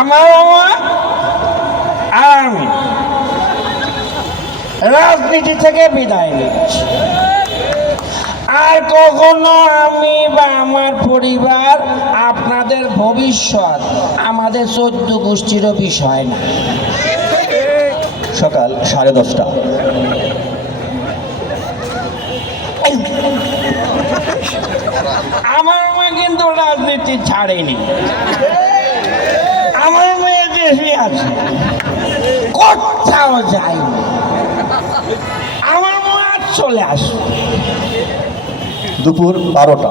আমার আর আমি রাজনীতি থেকে বিদায় নিচ্ছি। আর কখনো আমি বা আমার পরিবার আপনাদের ভবিষ্যৎ আমাদের 14 গোষ্ঠীরও বিষয় না। সকাল 10:30। আমার মা কিন্তু রাজনীতি ছাড়েনি। আমার মেয়ে দেশে আছে, কোথাও যায়নি। আমার মা চলে আসে দুপুর 12টা।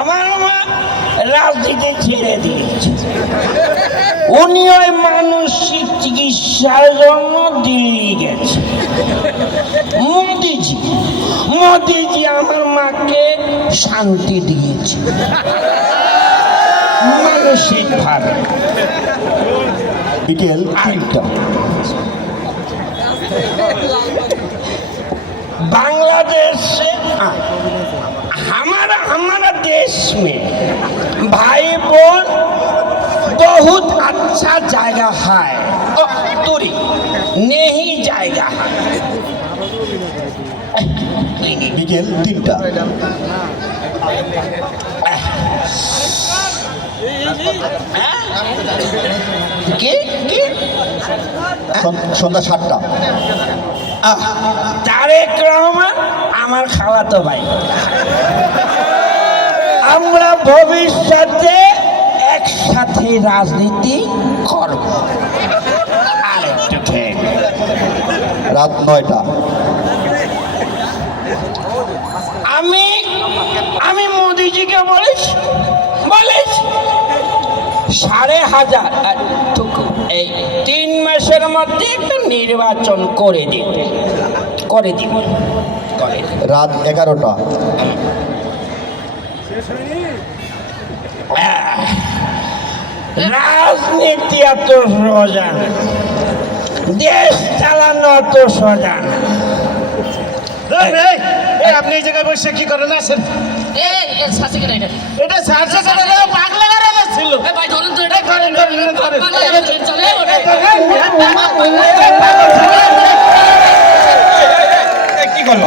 আমার মা রাজনীতি ছেড়ে দিয়েছে। উনি ওই মানসিক চিকিৎসার জন্য দিল্লি গেছে। মোদিজি আমার মাকে শান্তি দিয়েছে মানসিক ভাবে। বিকেল 3টা। बांग्लादेश से हमारा देश में भाई बहन बहुत अच्छा जगह है, दूरी नहीं जाएगा। বিকেল 3টা। সন্ধ্যা 7টা। তারেক রহমান আমার খাওয়াতো ভাই। আমরা ভবিষ্যতে একসাথে রাজনীতি করব। আরেকটু ঠিক রাত 9টা। আমি মোদিজিকে বলেছি 5,500 এই 3 মাসের মধ্যে একটা নির্বাচন করে দিবে। রাত 11টা। রাজনীতি এত সোজা না, দেশ চালানো এত সোজা না। আপনি এই জায়গায় বসে কি করেন? আসেন। এটা পাগলা করা যাচ্ছিল। কি করলো?